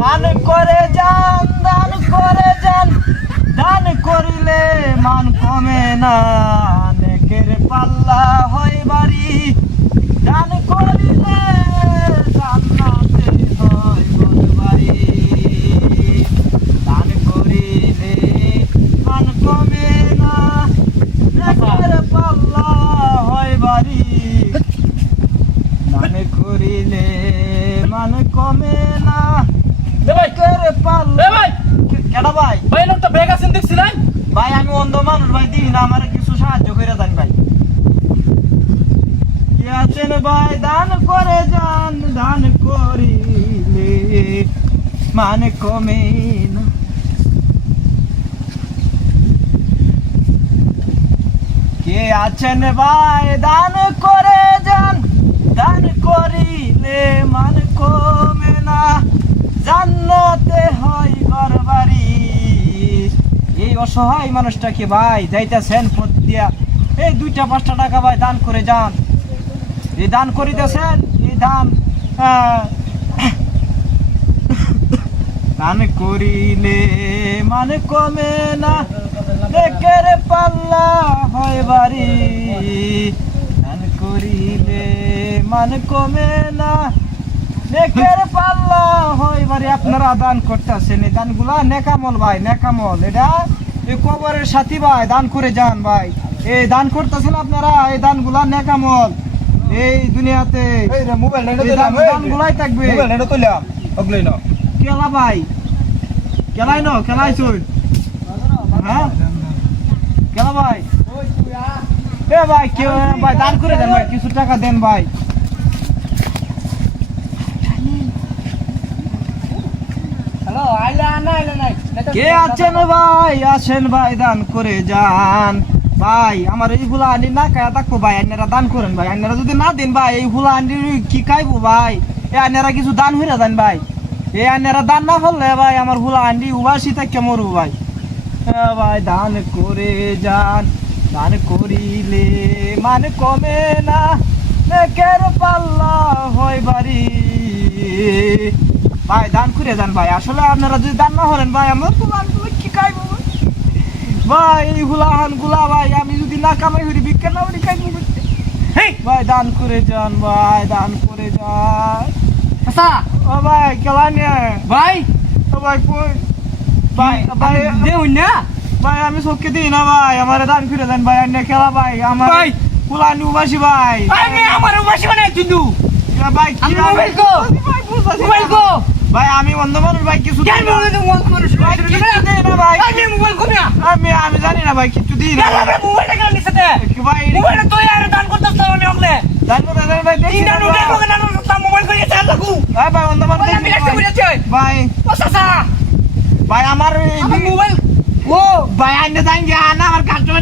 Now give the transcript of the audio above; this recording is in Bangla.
দান করে যান, দান করে যান, দান করিলে মান কমে না, নেকের পাল্লা হয় বাড়ি, দান করিলে জান্নাতে হয় ঘরবাড়ি, দান করিলে মান কমে না, নেকের পাল্লা হয় বাড়ি, দান করিলে মান কমে না, নেকের পাল্লা। কেডা ভাই? ভাই লোকটা ব্যাগ আছেন দেখছি নাই? ভাই আমি অন্ধ মানুষ ভাই, দিই না আমার কিছু সাহায্য করে দেন ভাই। কি আছেন ভাই? দান করে যান, দান করিলে মান কমে না। কে আছেন ভাই? দান করে যান, দান করিলে মান কমে না, জান্নাতে হয় ঘরবাড়ি। এই অসহায় মানুষটাকে ভাই যাইতেছেন পথ দিয়া, এই 2-5 টাকা ভাই দান করে যান। এই দান করিতেছেন, এই দান দান করিলে মানে কমে না, নেকের পাল্লা হয় বাড়ি, দান করিলে মানে কমে না, নেকের পাল্লা হয় বাড়ি। আপনারা দান করতেছেন, এই দানগুলা নেকামল ভাই, নেকামল। এটা এই কবরের সাথী ভাই, দান করে যান ভাই। এই দান করতেছেন আপনারা, এই দানগুলা নেকামল। এই দুনিয়াতে এই রে মোবাইল নেটো এই দিলাম, দানগুলাই থাকবে। মোবাইল নেটো তুইলাম ওগলাই না। কেলা ভাই, কেলাই ন কেলাই শুন, হ্যাঁ কেলা ভাই, এ ভাই কেউ ভাই দান করে দেন ভাই, কিছু টাকা দেন ভাই। হ্যালো আইলা না আইলা নাই? কে আছেন ভাই? আসেন ভাই দান করে যান ভাই। আমার এইগুলা আনি না খায়া থাকবো ভাই, আপনারা দান করেন ভাই। আপনারা যদি না দেন ভাই, এইগুলা আনি কি খাইবো ভাই? এ আপনারা কিছু দান হইরা দেন ভাই। এই আপনারা দান না করলে ভাই আমার হুলা আন্ডি উবাসি থেকে মরবো ভাই। ভাই দান করে যান, দান করিলে মান কমে না, নেকের পাল্লা হয় বাড়ি। ভাই দান করে যান ভাই। আসলে আপনারা যদি দান না করেন ভাই, আমার হুলানগুলো কি খাইবো ভাই? এই হুলাহান গুলা ভাই আমি যদি না কামাই করি, বিজ্ঞান না করি খাইবো ভাই। দান করে যান ভাই, দান করে যান। আচ্ছা ও ভাই কেলা নিয়ে ভাই ও ভাই কই ভাই? ভাই দেউন না ভাই আমি চোখকে দিই না ভাই, আমার দান করে দেন ভাই। আন্নে খেলা ভাই, আমার ভাই হুলানি উবাসি ভাই। আমি আমার উবাসি বানাই কিন্তু ভাই কি আমি মোবাইল কো, ভাই বুঝাছি মোবাইল কো ভাই, আমি অন্ধ মানুষ ভাই, কিছু কেন মোবাইল তো মন মানুষ ভাই কিছু দিই না ভাই। আমি মোবাইল কো না আমি জানি না ভাই, কিছু দিই না কেন মোবাইলটা কেন নিছতে ভাই। মোবাইলটা তো আর দান করতেছ আমি ওগলে দান করে দেন ভাই, দেখি তিনটা নোট দেখো না না মোবাইল কইছে চাল লাগু ভাই অন্ধ মানুষ আমি একটা করে চাই ভাই। ও সাসা ভাই আমার মোবাইল ও ভাই আন্নে জান গিয়া না, আমার কাস্টমার